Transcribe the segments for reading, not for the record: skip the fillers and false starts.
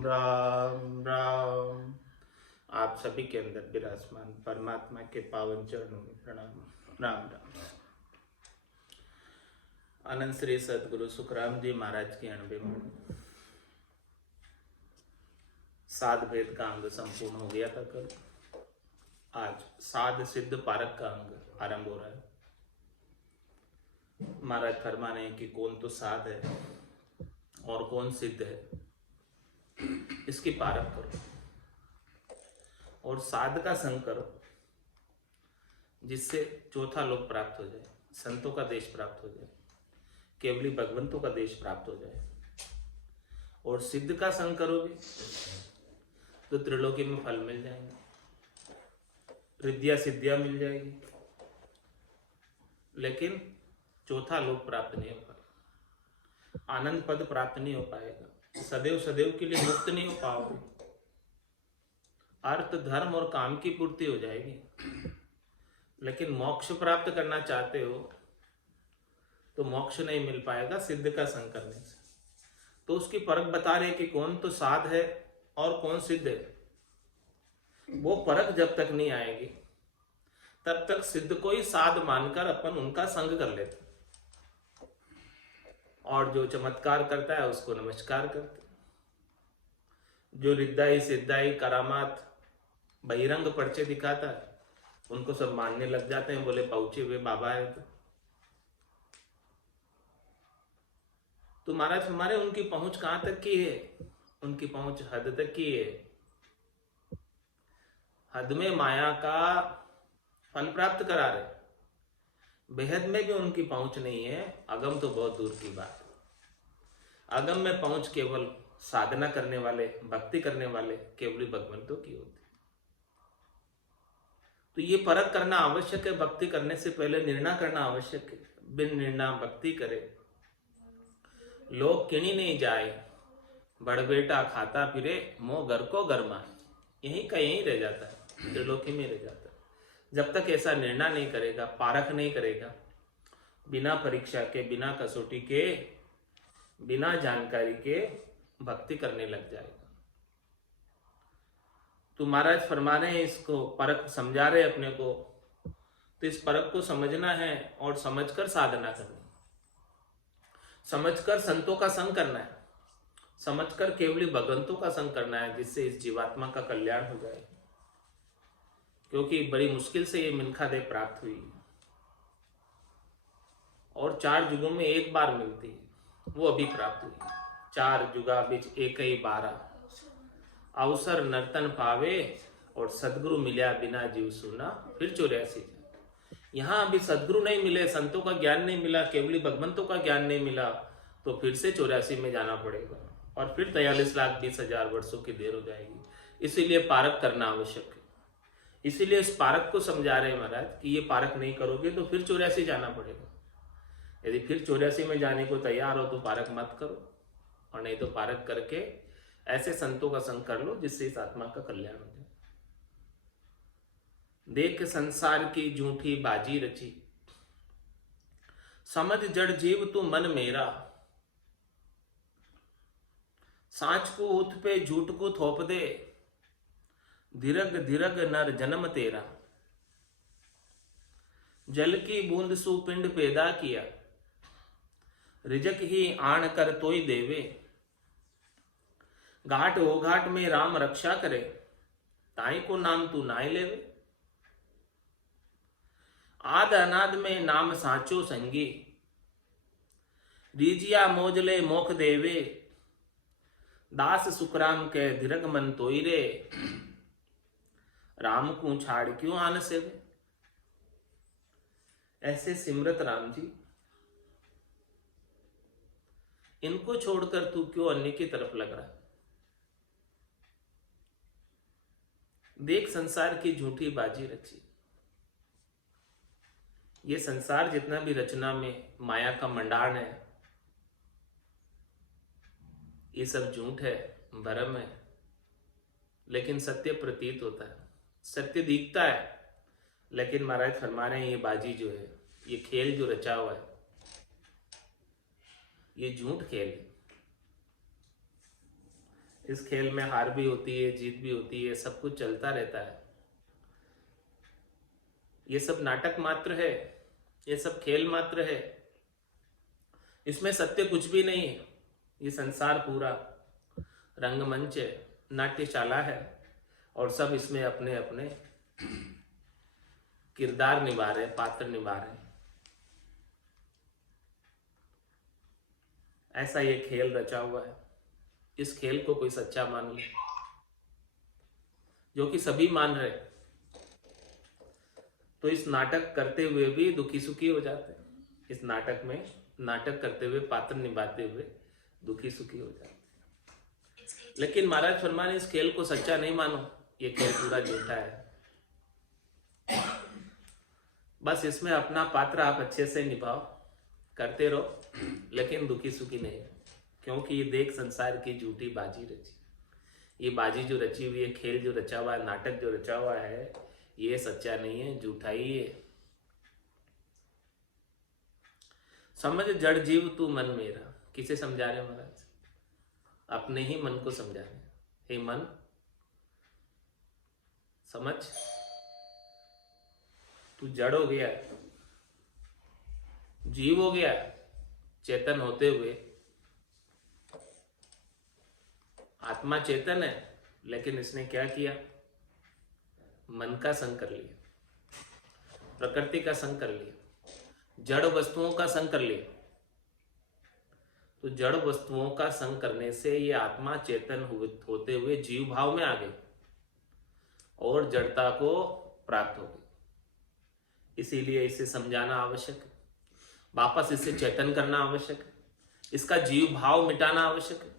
राम राम। आप सभी के अंदर विराजमान परमात्मा के पावन चरणों में प्रणाम। राम राम। अनंत श्री सदगुरु सुखराम जी महाराज की अणबे में साध भेद का अंग संपूर्ण हो गया था कल। आज साध सिद्ध पारक का अंग आरंभ हो रहा है। महाराज फरमा रहे हैं कि कौन तो साध है और कौन सिद्ध है, इसकी पारख करो और साध का संग करो, जिससे चौथा लोक प्राप्त हो जाए, संतों का देश प्राप्त हो जाए, केवली भगवंतों का देश प्राप्त हो जाए। और सिद्ध का संग करोगे तो त्रिलोकी में फल मिल जाएंगे, रिद्धिया सिद्धियां मिल जाएगी, लेकिन चौथा लोक प्राप्त नहीं हो पाएगा, आनंद पद प्राप्त नहीं हो पाएगा, सदैव सदैव के लिए मुक्त नहीं हो पाओगे। अर्थ धर्म और काम की पूर्ति हो जाएगी, लेकिन मोक्ष प्राप्त करना चाहते हो तो मोक्ष नहीं मिल पाएगा सिद्ध का संग करने से। तो उसकी परख बता रहे कि कौन तो साध है और कौन सिद्ध है। वो परख जब तक नहीं आएगी तब तक सिद्ध को ही साध मानकर अपन उनका संग कर लेते, और जो चमत्कार करता है उसको नमस्कार करते, जो रिद्धाई सिद्धाई करामात बहिरंग पर्चे दिखाता है उनको सब मानने लग जाते हैं, बोले पहुंचे हुए बाबा है। तो महाराज हमारे उनकी पहुंच कहां तक की है? उनकी पहुंच हद तक की है। हद में माया का फल प्राप्त करा रहे, बेहद में भी उनकी पहुंच नहीं है। अगम तो बहुत दूर की बात है। अगम में पहुंच केवल साधना करने वाले, भक्ति करने वाले केवल भगवंतों की होती। तो ये परख करना आवश्यक है। भक्ति करने से पहले निर्णय करना आवश्यक है। बिन निर्णय भक्ति करे लोग किणी नहीं जाए, बड़ बेटा खाता फिरे मोह घर को घर माए। यहीं का यहीं रह जाता है, त्रिलोकी में रह जाता है। जब तक ऐसा निर्णय नहीं करेगा, पारख नहीं करेगा, बिना परीक्षा के, बिना कसौटी के, बिना जानकारी के भक्ति करने लग जाएगा। तो महाराज फरमा रहे हैं, इसको परख समझा रहे अपने को। तो इस परख को समझना है और समझकर साधना करनी, समझकर संतों का संग करना है, समझकर केवली भगवंतों का संग करना है, जिससे इस जीवात्मा का कल्याण हो जाए। क्योंकि बड़ी मुश्किल से ये मिनखा देह प्राप्त हुई और 4 युगों में एक बार मिलती है, वो अभी प्राप्त हुई। 4 युगा बीच एक ही 12 अवसर नर्तन पावे, और सदगुरु मिला बिना जीव सुना फिर 84। यहाँ अभी सदगुरु नहीं मिले, संतों का ज्ञान नहीं मिला, केवली भगवंतों का ज्ञान नहीं मिला, तो फिर से 84 में जाना पड़ेगा और फिर 43,20,000 वर्षों की देर हो जाएगी। इसीलिए पारख करना आवश्यक है। इसीलिए इस पारख को समझा रहे हैं महाराज कि ये पारख नहीं करोगे तो फिर 84 जाना पड़ेगा। यदि फिर 84 में जाने को तैयार हो तो पारख मत करो, और नहीं तो पारख करके ऐसे संतों का संग कर लो जिससे इस आत्मा का कल्याण हो जाए। देख संसार की झूठी बाजी रची, समझ जड़ जीव तू मन मेरा, सांच को उठ पे झूठ को थोप दे, धीरग धीरग नर जन्म तेरा। जल की बूंद सु पिंड पैदा किया, रिजक ही आण कर तोय देवे। घाट हो घाट में राम रक्षा करे, ताई को नाम तू नाय लेवे। आद अनाद में नाम साचो संगी, रीजिया मोजले मोख देवे। दास सुखराम के धीरग मन तोई रे, राम को छाड़ क्यों आन सेवे। ऐसे सिमरत राम जी, इनको छोड़कर तू क्यों अन्य की तरफ लग रहा है। देख संसार की झूठी बाजी रची। ये संसार जितना भी रचना में माया का मंडाण है, ये सब झूठ है, भ्रम है, लेकिन सत्य प्रतीत होता है, सत्य दिखता है। लेकिन महाराज फरमा रहे हैं ये बाजी जो है, ये खेल जो रचा हुआ है, ये झूठ खेल है। इस खेल में हार भी होती है, जीत भी होती है, सब कुछ चलता रहता है। ये सब नाटक मात्र है, ये सब खेल मात्र है, इसमें सत्य कुछ भी नहीं है। ये संसार पूरा रंगमंच है, नाट्यशाला है, और सब इसमें अपने अपने किरदार निभा रहे, पात्र निभा रहे। ऐसा ये खेल रचा हुआ है। इस खेल को कोई सच्चा मान ले, जो कि सभी मान रहे, तो इस नाटक करते हुए भी दुखी सुखी हो जाते हैं। इस नाटक में नाटक करते हुए, पात्र निभाते हुए दुखी सुखी हो जाते हैं। लेकिन महाराज फरमान, इस खेल को सच्चा नहीं मानो, ये खेल पूरा झूठा है। बस इसमें अपना पात्र आप अच्छे से निभाओ, करते रहो, लेकिन दुखी सुखी नहीं, क्योंकि ये देख संसार की झूठी बाजी रची। ये बाजी जो रची हुई है, खेल जो रचा हुआ है, नाटक जो रचा हुआ है, ये सच्चा नहीं है, झूठा ही है। समझ जड़ जीव तू मन मेरा। किसे समझा रहे महाराज? अपने ही मन को समझा रहे। हे मन, समझ, तू जड़ हो गया, जीव हो गया, चेतन होते हुए। आत्मा चेतन है, लेकिन इसने क्या किया? मन का संग कर लिया, प्रकृति का संग कर लिया, जड़ वस्तुओं का संग कर लिया। तो जड़ वस्तुओं का संग करने से ये आत्मा चेतन होते हुए जीव भाव में आ गई और जड़ता को प्राप्त हो गई। इसीलिए इसे समझाना आवश्यक है, वापस इसे चेतन करना आवश्यक है, इसका जीव भाव मिटाना आवश्यक है।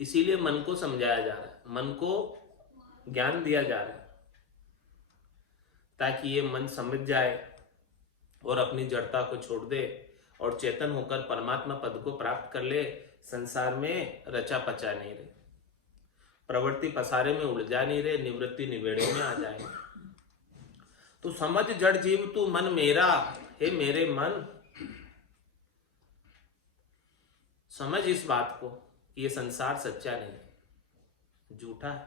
इसीलिए मन को समझाया जा रहा है, मन को ज्ञान दिया जा रहा है, ताकि ये मन समझ जाए और अपनी जड़ता को छोड़ दे और चेतन होकर परमात्मा पद को प्राप्त कर ले। संसार में रचा पचा नहीं रहे, प्रवृत्ति पसारे में उलझा नहीं रहे, निवृत्ति निवेड़े में आ जाए। तो समझ जड़ जीव तू मन मेरा। हे मेरे मन, समझ इस बात को कि ये संसार सच्चा नहीं है, झूठा है।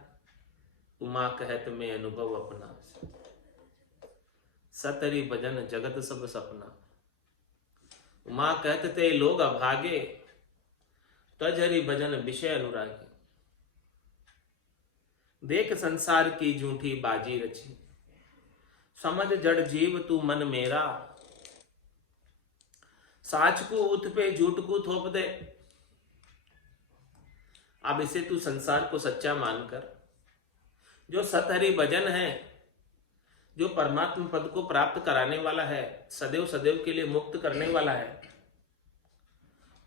उमा कहत में अनुभव अपना, सतरी भजन जगत सब सपना। उमा कहते थे लोग अभागे, तजहरी भजन विषय अनुरागी। देख संसार की झूठी बाजी रची, समझ जड़ जीव तू मन मेरा। साच को उठ पे झूठ को थोप दे। अब इसे तू संसार को सच्चा मानकर, जो सतहरी भजन है, जो परमात्मा पद को प्राप्त कराने वाला है, सदैव सदैव के लिए मुक्त करने वाला है,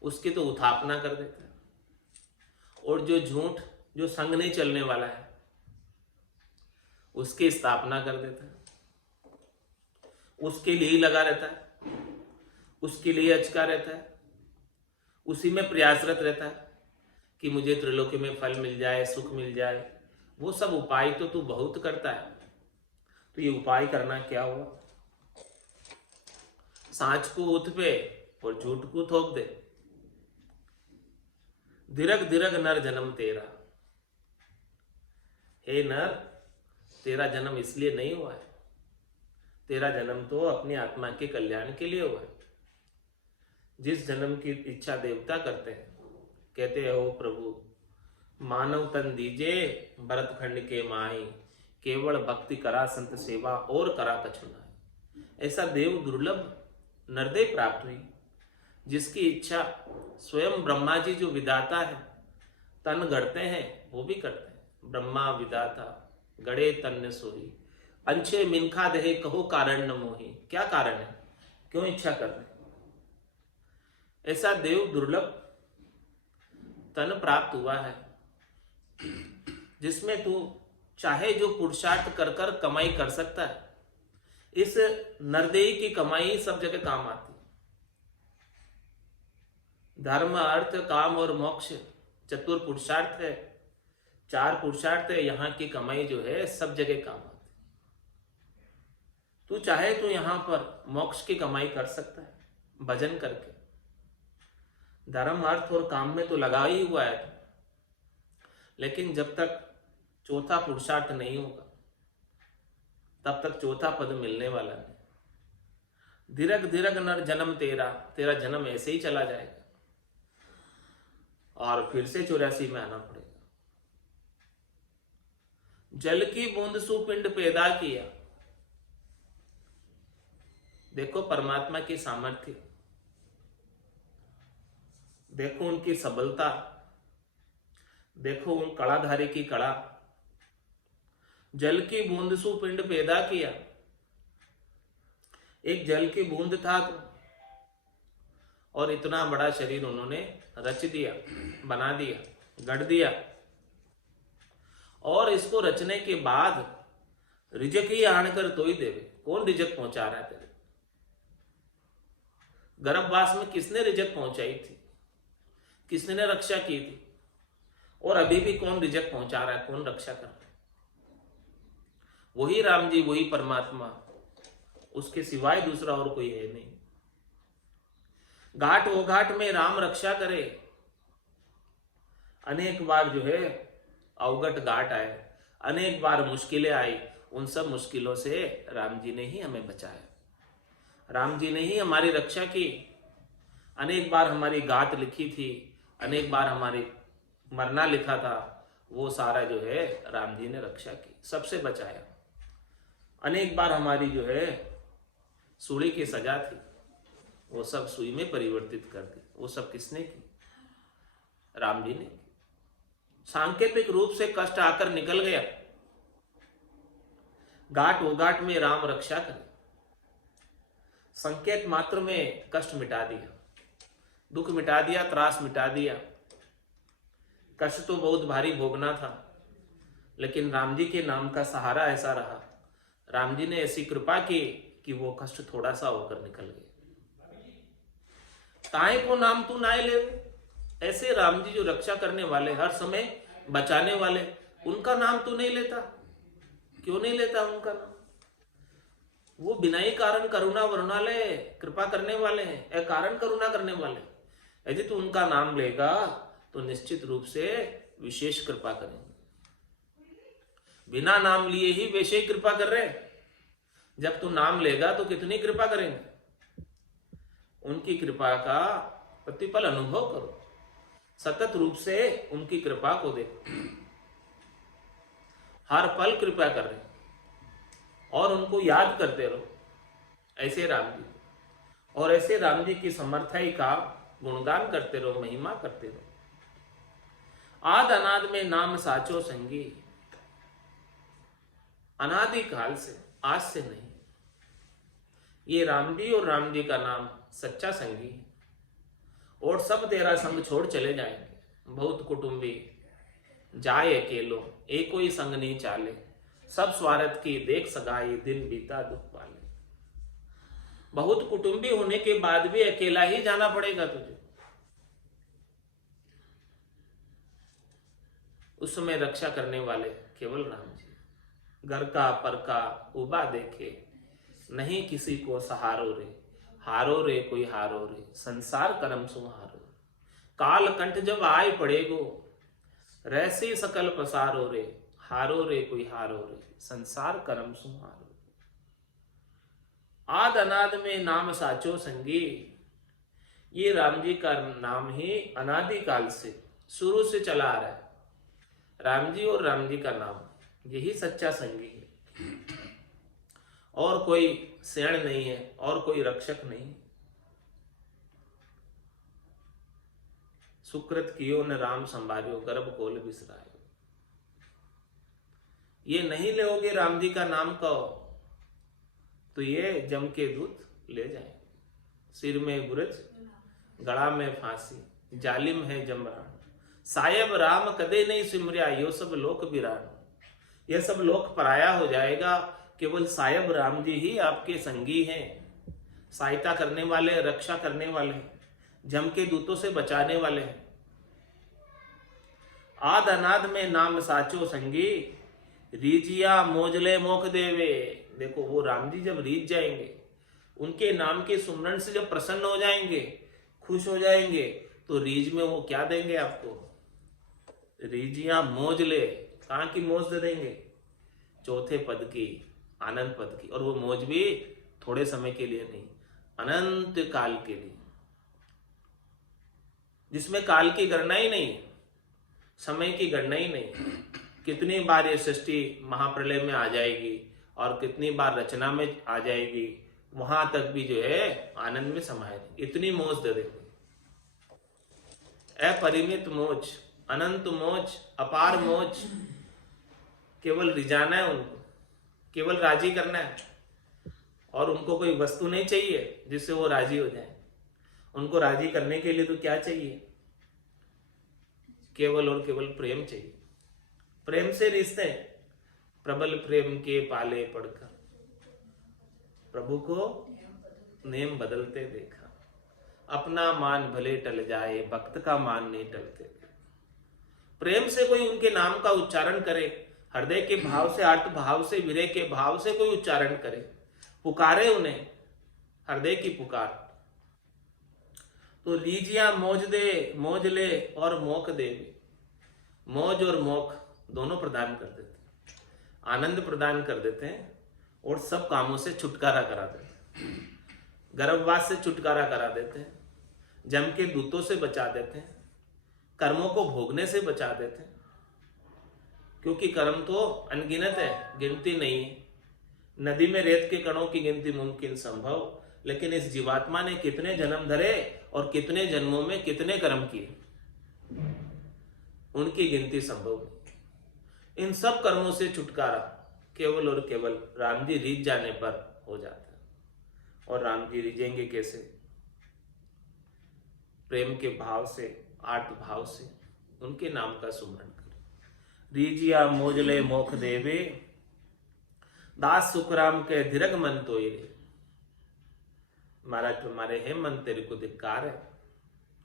उसकी तो उत्थापना कर देता है। और जो झूठ, जो संग नहीं चलने वाला है, उसकी स्थापना कर देता है, उसके लिए ही लगा रहता है, उसके लिए अचका रहता है, उसी में प्रयासरत रहता है कि मुझे त्रिलोकी में फल मिल जाए, सुख मिल जाए। वो सब उपाय तो तू बहुत करता है, तो ये उपाय करना क्या हुआ? सांच को उठ पे और झूठ को थोप दे। दिरग दिरग नर जन्म तेरा। हे नर, तेरा जन्म इसलिए नहीं हुआ है, तेरा जन्म तो अपनी आत्मा के कल्याण के लिए हुआ है। जिस जन्म की इच्छा देवता करते हैं, कहते हैं ओ प्रभु मानव तन दीजे भरत खंड के माई, केवल भक्ति करा संत सेवा और करा कछु नाई। ऐसा देव दुर्लभ नरदेह प्राप्त हुई, जिसकी इच्छा स्वयं ब्रह्मा जी जो विधाता है, तन गढ़ते हैं, वो भी करते हैं। ब्रह्मा विधाता गड़े तन सोही, अंशे मिनखा दहे कहो कारण न मोही। क्या कारण है, क्यों इच्छा कर रहे? ऐसा देव दुर्लभ तन प्राप्त हुआ है, जिसमें तू चाहे जो पुरुषार्थ कर कर कमाई कर सकता है। इस नरदेही की कमाई सब जगह काम आती है। धर्म, अर्थ, काम और मोक्ष चतुर पुरुषार्थ है, 4 पुरुषार्थ है। यहाँ की कमाई जो है सब जगह काम आती है। तू चाहे तो यहाँ पर मोक्ष की कमाई कर सकता है भजन करके, धर्म अर्थ और काम में तो लगा ही हुआ है, लेकिन जब तक चौथा पुरुषार्थ नहीं होगा तब तक चौथा पद मिलने वाला नहीं। धीरक धीरक नर जन्म तेरा, तेरा जन्म ऐसे ही चला जाएगा और फिर से 84 में आना पड़ेगा। जल की बूंद सु पिंड पैदा किया। देखो परमात्मा की सामर्थ्य, देखो उनकी सबलता, देखो उन कड़ाधारी की कड़ा। जल की बूंद सु पिंड पैदा किया। एक जल की बूंद था और इतना बड़ा शरीर उन्होंने रच दिया, बना दिया, गढ़ दिया। और इसको रचने के बाद रिजक ही आनकर तो ही देवे। कौन रिजक पहुंचा रहा है तेरे? गर्भवास में किसने रिजक पहुंचाई थी? किसने रक्षा की थी? और अभी भी कौन रिजक पहुंचा रहा है? कौन रक्षा कर रहा है? वही राम जी, वही परमात्मा, उसके सिवाय दूसरा और कोई है नहीं। घाट वो घाट में राम रक्षा करे। अनेक बार जो है अवगट घाट आए, अनेक बार मुश्किलें आई, उन सब मुश्किलों से राम जी ने ही हमें बचाया, राम जी ने ही हमारी रक्षा की। अनेक बार हमारी गात लिखी थी, अनेक बार हमारी मरना लिखा था, वो सारा जो है राम जी ने रक्षा की, सबसे बचाया। अनेक बार हमारी जो है सूली की सजा थी, वो सब सुई में परिवर्तित कर दी। वो सब किसने की? राम जी ने की। सांकेतिक रूप से कष्ट आकर निकल गया। घाट वो घाट में राम रक्षा करे। संकेत मात्र में कष्ट मिटा दिया, दुख मिटा दिया, त्रास मिटा दिया। कष्ट तो बहुत भारी भोगना था, लेकिन राम जी के नाम का सहारा ऐसा रहा, राम जी ने ऐसी कृपा की कि वो कष्ट थोड़ा सा होकर निकल गए। ताए को नाम तू नाय ले। ऐसे राम जी जो रक्षा करने वाले, हर समय बचाने वाले, उनका नाम तू नहीं लेता? क्यों नहीं लेता उनका नाम? वो बिना ही कारण करुणा वरुणालय, कृपा करने वाले हैं, अकारण करुणा करने वाले। यदि तू उनका नाम लेगा तो निश्चित रूप से विशेष कृपा करेंगे। बिना नाम लिए ही वैसे ही कृपा कर रहे, जब तू नाम लेगा तो कितनी कृपा करेंगे। उनकी कृपा का प्रतिपल अनुभव करो, सतत रूप से उनकी कृपा को देखो। हर पल कृपा कर रहे और उनको याद करते रहो, ऐसे राम जी। और ऐसे राम जी की समर्थाई का गुणगान करते रहो, महिमा करते रहो। आद अनाद में नाम साचो संगी। अनादि काल से, आज से नहीं। ये राम जी और राम जी का नाम सच्चा संगी है। और सब तेरा संग छोड़ चले जाएंगे। बहुत कुटुंबी जाए अकेलो, एक कोई संग नहीं चाले। सब स्वार्थ की देख सगाई, दिन बीता दुख पाले। बहुत कुटुंबी होने के बाद भी अकेला ही जाना पड़ेगा तुझे। उस समय रक्षा करने वाले केवल राम जी। घर का पर का उबा देखे, नहीं किसी को सहारो रे। हारो रे कोई हारो रे, संसार करम सुहारो। काल कंठ जब आए पड़ेगो, रहसी सकल पसारो रे। हारो रे कोई हारो रे, संसार करम सुहारो। आद अनाद में नाम साचो संगी। ये राम जी का नाम ही अनादि काल से, शुरू से चला आ रहा है। राम जी और राम जी का नाम, यही सच्चा संगी है। और कोई सेण नहीं है, और कोई रक्षक नहीं। सुकृत कियो न राम संभारियो, गर्भ कोल बिसरायो। ये नहीं लोगे राम जी का नाम कहो तो ये जम के दूत ले जाएंगे। सिर में बुरज, गला में फांसी, जालिम है जमरान। सायब राम कदे नहीं सिमरिया, यो सब लोक बिरान। यह सब लोक पराया हो जाएगा, केवल सायब राम जी ही आपके संगी हैं, सहायता करने वाले, रक्षा करने वाले, जम के दूतों से बचाने वाले हैं। आद अनाद में नाम साचो संगी, रीजिया मोजले मोख देवे। देखो वो राम जी जब रीझ जाएंगे, उनके नाम के सुमरण से जब प्रसन्न हो जाएंगे, खुश हो जाएंगे, तो रीझ में वो क्या देंगे आपको? रीझियां मौज ले, कहाँ की मौज दे देंगे? चौथे पद की, आनंद पद की। और वो मौज भी थोड़े समय के लिए नहीं, अनंत काल के लिए, जिसमें काल की गणना ही नहीं, समय की गणना ही नहीं। कितनी बार ये सृष्टि महाप्रलय में आ जाएगी और कितनी बार रचना में आ जाएगी, वहां तक भी जो है आनंद में समाये, इतनी मौज दे देंगे। अपरिमित मौज, अनंत मौज, अपार मौज। केवल रिझाना है उनको, केवल राजी करना है। और उनको कोई वस्तु नहीं चाहिए जिससे वो राजी हो जाए। उनको राजी करने के लिए तो क्या चाहिए? केवल और केवल प्रेम चाहिए। प्रेम से रिश्ते, प्रबल प्रेम के पाले पड़कर प्रभु को नेम बदलते देखा। अपना मान भले टल जाए, भक्त का मान नहीं टलते। प्रेम से कोई उनके नाम का उच्चारण करे, हृदय के भाव से, अर्थ भाव से, विरह के भाव से कोई उच्चारण करे, पुकारे उन्हें, हृदय की पुकार, तो लीजिया मौज दे, मौज ले और मोख दे। मौज और मोख दोनों प्रदान कर देते हैं, आनंद प्रदान कर देते हैं और सब कामों से छुटकारा करा देते हैं। गर्भवास से छुटकारा करा देते हैं, जम के दूतों से बचा देते हैं, कर्मों को भोगने से बचा देते हैं। क्योंकि कर्म तो अनगिनत है, गिनती नहीं है। नदी में रेत के कणों की गिनती मुमकिन संभव, लेकिन इस जीवात्मा ने कितने जन्म धरे और कितने जन्मों में कितने कर्म किए, उनकी गिनती संभव नहीं। इन सब कर्मों से छुटकारा केवल और केवल राम जी रीझ जाने पर हो जाता है। और राम जी रीझेंगे कैसे? प्रेम के भाव से, आर्त भाव से उनके नाम का सुमरण करें। रीझिया मोजले मोख देवे, दास सुखराम के दीर्घ मन तो ये। महाराज तुम्हारे हे मन तेरे को धिक्कार है,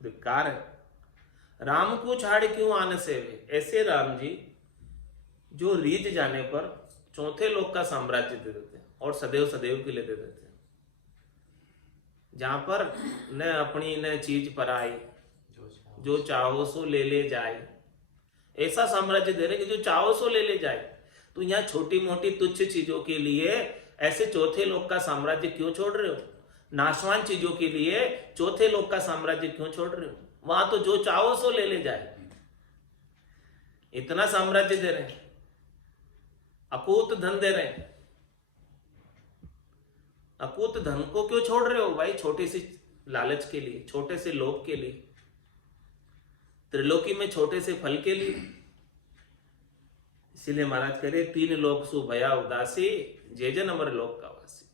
धिक्कार है। राम को छाड़ क्यों आन सेवे? ऐसे राम जी जो रीझ जाने पर चौथे लोक का साम्राज्य दे देते हैं और सदैव सदैव के लिए दे देते हैं, जहां पर न अपनी न चीज पराई, जो चाहो सो ले ले जाए। ऐसा साम्राज्य दे रहे कि जो चाहो सो ले ले जाए। तो यहाँ छोटी मोटी तुच्छ चीजों के लिए ऐसे चौथे लोक का साम्राज्य क्यों छोड़ रहे हो? नाशवान चीजों के लिए चौथे लोक का साम्राज्य क्यों छोड़ रहे हो? वहां तो जो चाहो सो ले ले जाए, इतना साम्राज्य दे रहे हैं, अकूत धन दे रहे हैं। अकूत धन को क्यों छोड़ रहे हो भाई? छोटी सी लालच के लिए, छोटे से लोभ के लिए, त्रिलोकी में छोटे से फल के लिए। इसीलिए महाराज कह रहे, तीन लोक सु भया उदासी, जे जन अमर लोक का वासी।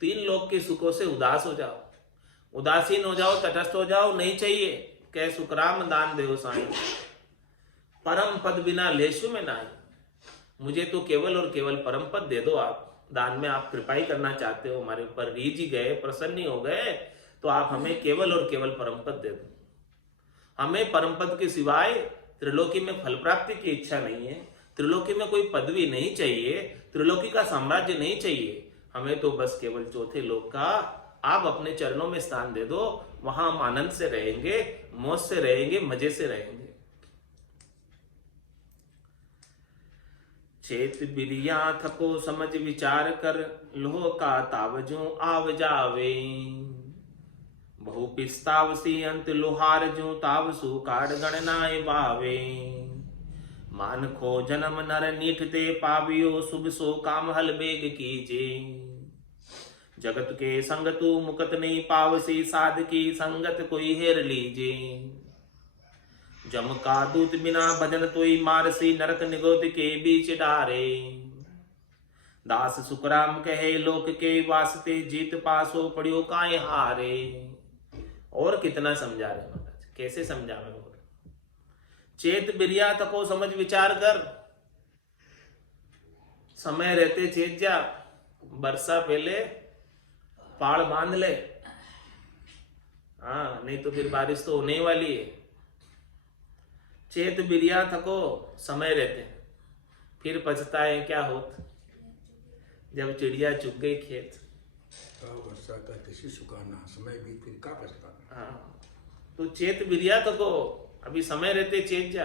तीन लोक के सुखों से उदास हो जाओ, उदासीन हो जाओ, तटस्थ हो जाओ, नहीं चाहिए। कह सुखराम दान देव साईं, परम पद बिना लेशु में नाई। मुझे तो केवल और केवल परम पद दे दो आप। दान में आप कृपाई करना चाहते हो, हमारे ऊपर रीझ गए, प्रसन्न हो गए, तो आप हमें केवल और केवल परम पद दे दो। हमें परम पद के सिवाय त्रिलोकी में फल प्राप्ति की इच्छा नहीं है, त्रिलोकी में कोई पदवी नहीं चाहिए, त्रिलोकी का साम्राज्य नहीं चाहिए। हमें तो बस केवल चौथे लोक का आप अपने चरणों में स्थान दे दो, वहां हम आनंद से रहेंगे, मौज से रहेंगे, मजे से रहेंगे। चेत बिरिया थको समझ विचार कर, लोह का तावजो आव जावे। बहु पिस्तावसी अंत लोहार जो तावसु काड गणनाए बावे। मान खो जन्म नर नीठते पावियो, शुभ सो काम हल बेग कीजे। जगत के संग तू मुकत नहीं पावसी, साध की संगत कोई हेर लीजे। जम का दूत बिना भजन तोई मारसी, नरक निगोद के बीच डारे। दास सुखराम कहे लोक के वास्ते, जीत पासो पड़ियो काहे हारे। और कितना समझा रहे महाराज, कैसे समझावे? और चेत बिरिया तको समझ विचार कर, समय रहते चेत जा। वर्षा पहले पाड़ बांध ले, हाँ, नहीं तो फिर बारिश तो होने वाली है। चेत बिरिया थको, समय रहते, फिर पछता है क्या होत, जब चिड़िया चुग गई खेत। वर्षा का तिशी सुखाना, समय बीत फिर का पछताना। हाँ, तो चेत बिरिया को अभी समय रहते चेत जा,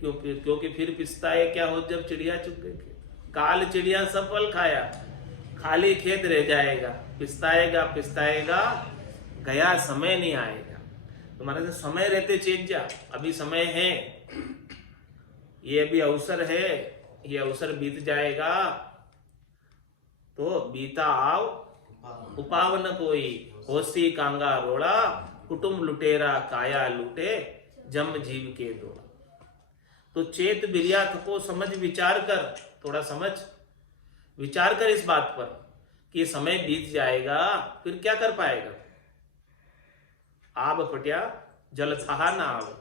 क्योंकि फिर पिसताए क्या हो जब चिड़िया चुग गई खेत। काल चिड़िया सब फल खाया, खाली खेत रह जाएगा। पिसताएगा पिसताएगा, गया समय नहीं आएगा। तुम्हारे से समय रहते चेत जा, अभी समय है, ये अभी अवसर है, ये अवसर बीत जाएगा। तो बीता आव उपावन कोई, होसी कांगा रोड़ा, कुटुंब लुटेरा काया लूटे, जम जीव के दौड़ा। तो चेत बिरियात को समझ विचार कर, थोड़ा समझ विचार कर इस बात पर कि ये समय बीत जाएगा, फिर क्या कर पाएगा। आब पटिया जल था ना आवे,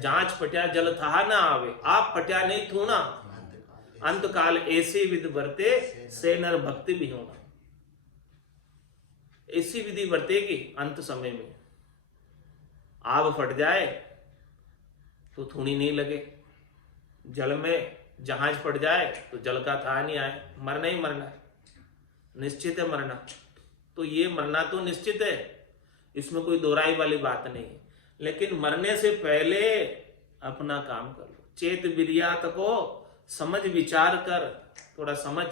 जांच पटिया जल था ना आवे। आप पटिया नहीं थू ना, अंत काल ऐसी विधि बरते से नर भक्ति भी होना। ऐसी विधि बरतेगी अंत समय में। आग फट जाए तो थूनी नहीं लगे, जल में जहाज फट जाए तो जल का था नहीं आए, मरना ही मरना है, निश्चित है मरना। तो ये मरना तो निश्चित है, इसमें कोई दोहराई वाली बात नहीं है, लेकिन मरने से पहले अपना काम कर लो। चेत बिरियात को समझ विचार कर, थोड़ा समझ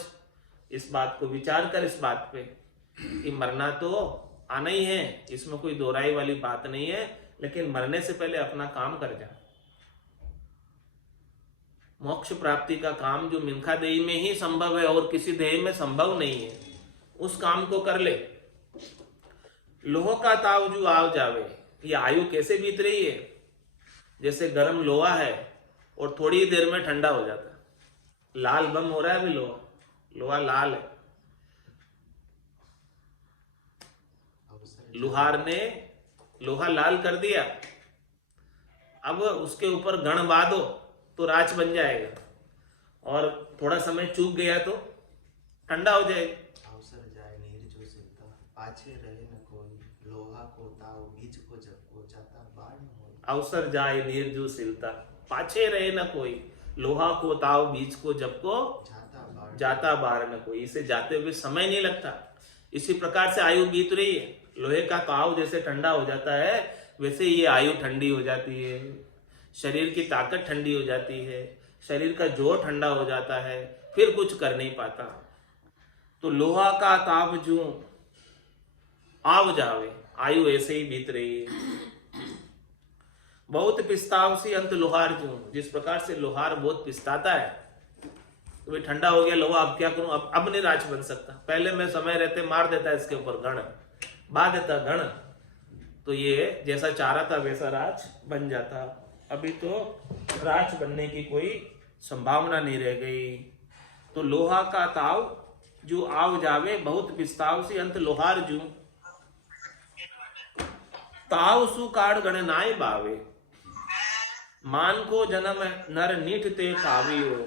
इस बात को, विचार कर इस बात पे कि मरना तो आना ही है, इसमें कोई दोहराई वाली बात नहीं है, लेकिन मरने से पहले अपना काम कर जा। मोक्ष प्राप्ति का काम जो मिनखा देही में ही संभव है और किसी देह में संभव नहीं है, उस काम को कर ले। लोह का ताव जो आव जावे, ये आयु कैसे बीत रही है, जैसे गर्म लोहा है और थोड़ी ही देर में ठंडा हो जाता है। लाल बम हो रहा है अभी लोहा, लोहा लाल है। लोहार ने लोहा लाल कर दिया, अब उसके ऊपर गण बांधो तो राख बन जाएगा, और थोड़ा समय चूक गया तो ठंडा हो जाएगा। अवसर जाए नीर जो सिलता, पाछे रहे न कोई, लोहा को ताव बीच को जब को जाता बाढ़ न होई। अवसर जाए नीर जो सिलता, पाछे रहे न कोई, लोहा को ताव बीच को जब को जाता बाढ़ न कोई। इसे जाते हुए समय नहीं लगता। इसी प्रकार से आयु बीत रही है। लोहे का ताव जैसे ठंडा हो जाता है, वैसे ये आयु ठंडी हो जाती है, शरीर की ताकत ठंडी हो जाती है, शरीर का जोर ठंडा हो जाता है, फिर कुछ कर नहीं पाता। तो लोहा का ताप जो आव जावे, आयु ऐसे ही बीत रही है। बहुत पिस्ताव सी अंत लोहार जो, जिस प्रकार से लोहार बहुत पिस्ताता है, तो भाई ठंडा हो गया लोहा, अब क्या करूं, अब नहीं राज बन सकता। पहले मैं समय रहते मार देता इसके ऊपर गण, बांध देता गण, तो ये जैसा चाह रहा था वैसा राज बन जाता। अभी तो राज बनने की कोई संभावना नहीं रह गई। तो लोहा का ताव जो आव जावे, बहुत पिस्ताव सी अंत लोहार जू, ताव सु काड़ गण नाय बावे, मान को जन्म नर नीठ ते पावियो।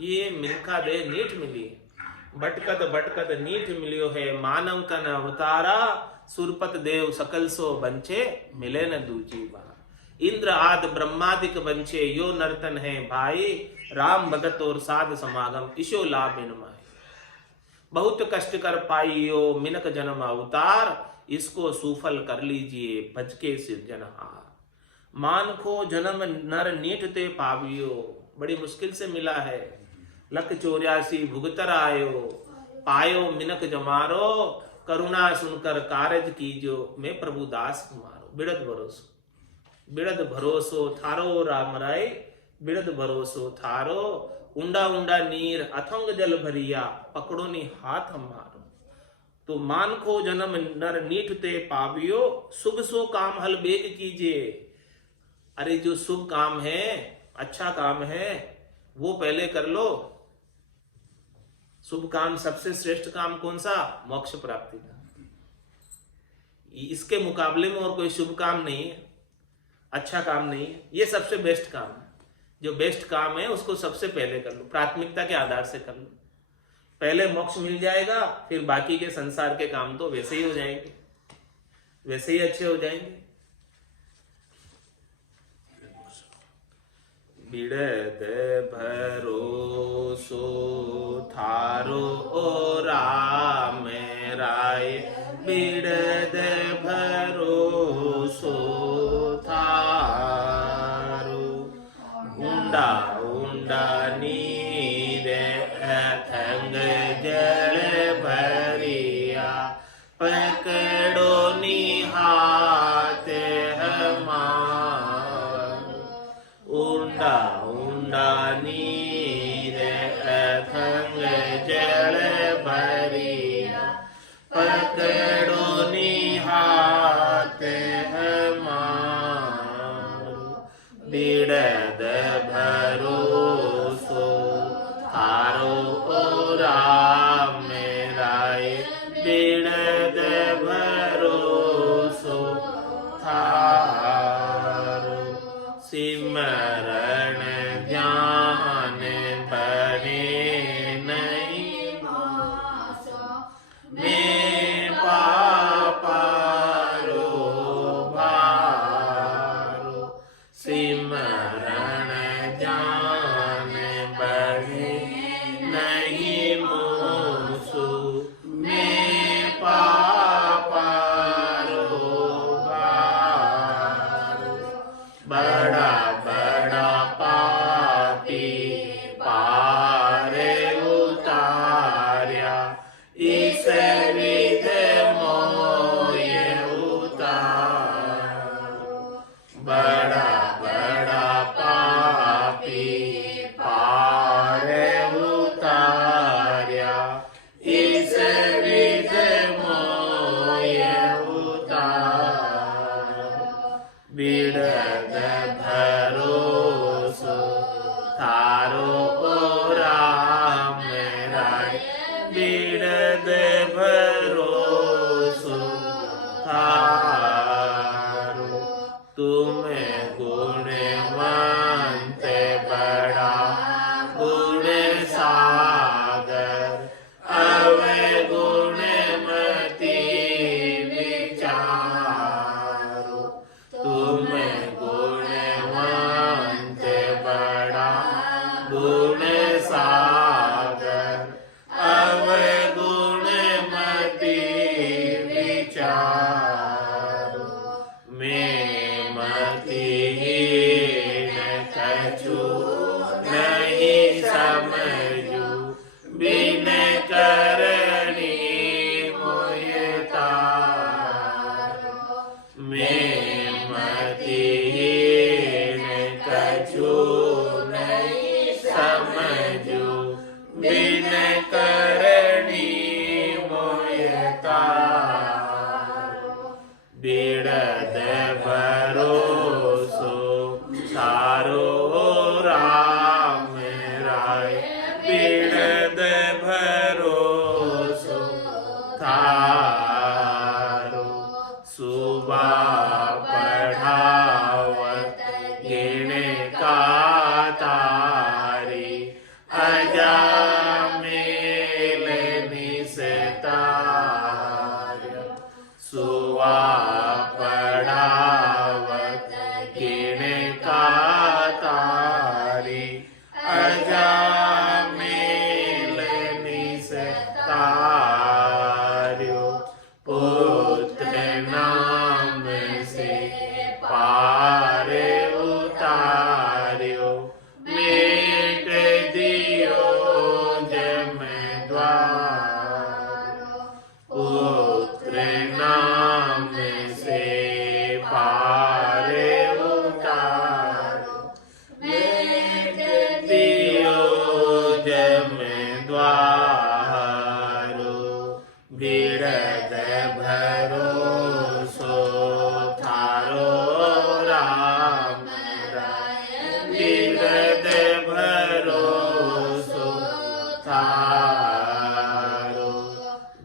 ये मिनखा दे नीठ मिली, भटकत भटकत नीठ मिलियो है, मानव तन अवतारा, सुरपत देव सकल सो बंचे, मिले न दूजी बार। इंद्र आद ब्रह्मादिक बंचे, यो नर्तन है भाई, राम भगत और साध समागम, ईशो लाभ इन माई। बहुत कष्ट कर पाइयो मिनक जन्म अवतार, इसको सुफल कर लीजिए भज के सिरजनहार। मान को जन्म नर नीठ ते पावियो, बड़ी मुश्किल से मिला है, लख 84 भुगतर आयो, पायो मिनक जमारो, करुणा सुनकर कारज कीजो, मैं प्रभु दास तुम्हारो। बिड़द भरोसो, बिड़द भरोसो थारो राम राय, बिड़द भरोसो थारो, उंडा उंडा नीर अथंग जल भरिया, पकड़ो नी हाथ हमारो। तो मान को जन्म नर नीठ ते पावियो, शुभ सो काम हल बेग कीजिए। अरे जो शुभ काम है, अच्छा काम है, वो पहले कर लो। शुभ काम, सबसे श्रेष्ठ काम कौन सा, मोक्ष प्राप्ति का। इसके मुकाबले में और कोई शुभ काम नहीं है, अच्छा काम नहीं है, ये सबसे बेस्ट काम है। जो बेस्ट काम है उसको सबसे पहले कर लो, प्राथमिकता के आधार से कर लो। पहले मोक्ष मिल जाएगा, फिर बाकी के संसार के काम तो वैसे ही हो जाएंगे, वैसे ही अच्छे हो जाएंगे। बिड़द भरोसो थारो ओ राम राय, बिड़द भरोसो बिड़द भरोसो थारो ओ राम राय बिड़द भरोसो थारो सिमरण ध्यान बने नहीं मैं पापारो भारो सिमरण ध्यान बने नहीं मोसु मैं पापारो भारो बड़ा बड़ा पापी पारे उतार्या इस विध मोय उतारो बड़ा बड़ा पापी पारे उतार्या इस विध मोय उतारो बिड़द भरोसो थारो ओ राम राय बिड़द भरोसो थारो तुम गुणवंत बड़ा गुण सागर अवगुणमति विचारो तुम गुणवंत बड़ा गुण सागर अवगुणमति विचारो मैं मतिहीन कछु नहीं समझू बिन करनी मोय तारो मैं मतिहीन कछु नहीं समझू बिन करनी मोय तारो बिड़द भरोसो थारो राम राय बिड़द भरोसो थारो सुबह पढ़ावत गिण का तारी अजामेल निस्तार सुवा पढ़ावत गिण का तारी अजामेल निस्तार्यो पुत्र नाम से पारे उतार्यो मेट दियो जम द्वारो पुत्र नाम से पारे उतारो मेट दियो जम द्वारो बिड़द भरोसो थारो राम राय बिड़द भरोसो थारो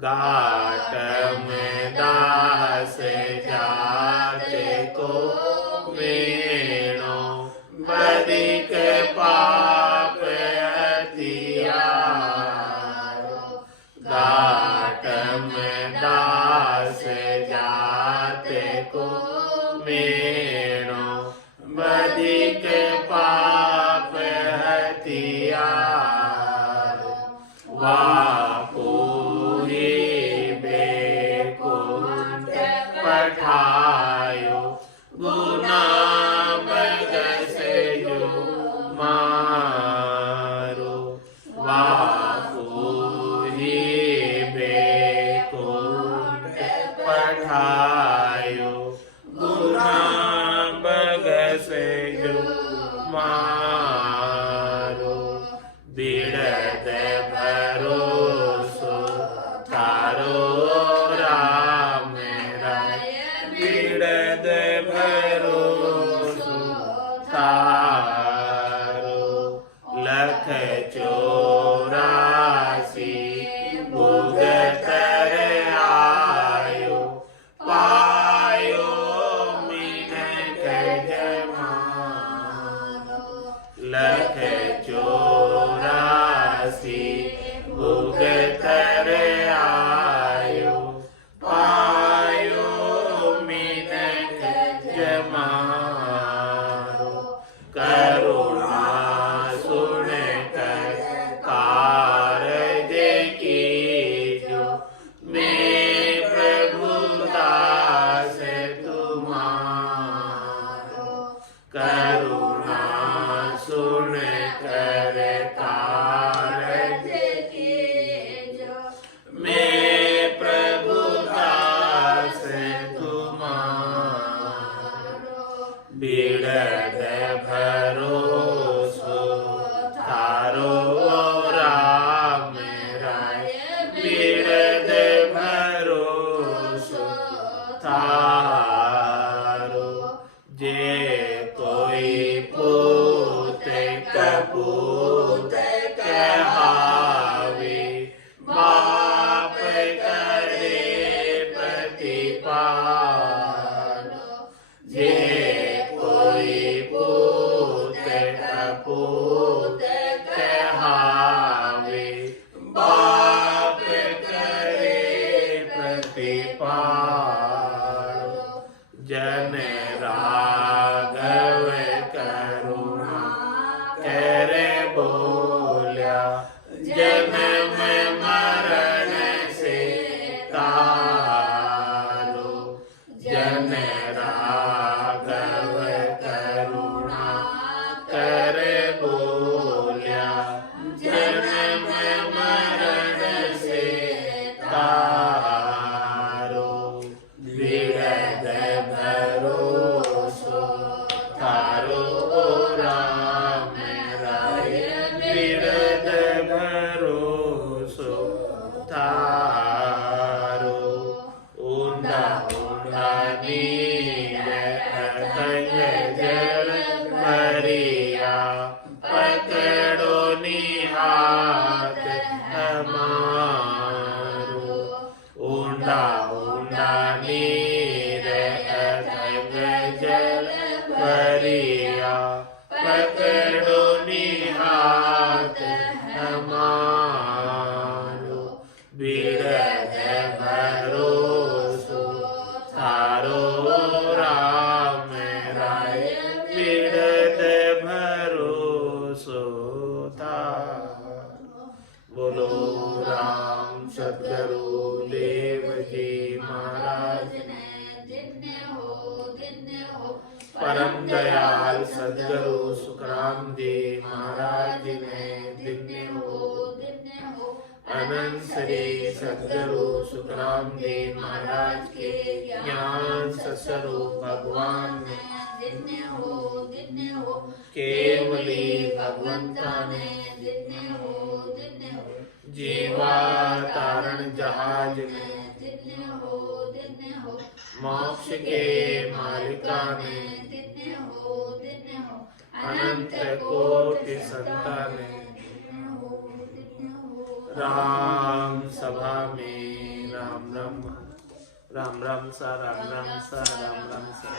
घाट में दास जाते को मेणो बदिक पाप हथियारो घाट में दास जाते को मेणो बदिक पाप हथियारो वापुरी बेकुंठ पठायो गुना बगस जो मारो वापुरी बेकुंठ पठायो गुना बगस जो मारो बिड़द भरोसो थारो राम राय बिड़द भरोसो थारो बिड़द भरोसो थारो राम राय बिड़द भरोसो थारो जे कोई पूत कपूत कहावे बाप करे प्रतिपाल जे कोई पूत कपूत कहावे बाप करे प्रतिपाल जन राघव करुणा करे बोल्या जन्म मरण से तारो जन राघव करुणा करे बोल्या जन्म मरण से तारो बिड़द भरोसो थारो राम राय बिड़द भरोसो थारो ऊंडा ऊंडा नीर अथक जल भरिया पकड़ो निहाथ हमारो ऊंडा ऊंडा नीर अथक जल भरिया पकड़ो निहाथ हमारो बिड़द भरोसो थारो राम राय बिड़द भरोसो थारो बोलो राम सद्गुरु देव जी महाराज परम दयाल सद्गुरु सुखराम जी महाराज ने दिव्य हो अनंत श्री सद्गुरु सुखराम जी महाराज के ज्ञान स्वरूप भगवान ने केवली भगवंता ने जीवा तारण जहाज ने मोक्ष के मालिका ने अनंत कोटि संतान राम सभा में राम राम राम राम सा राम राम सा राम राम सा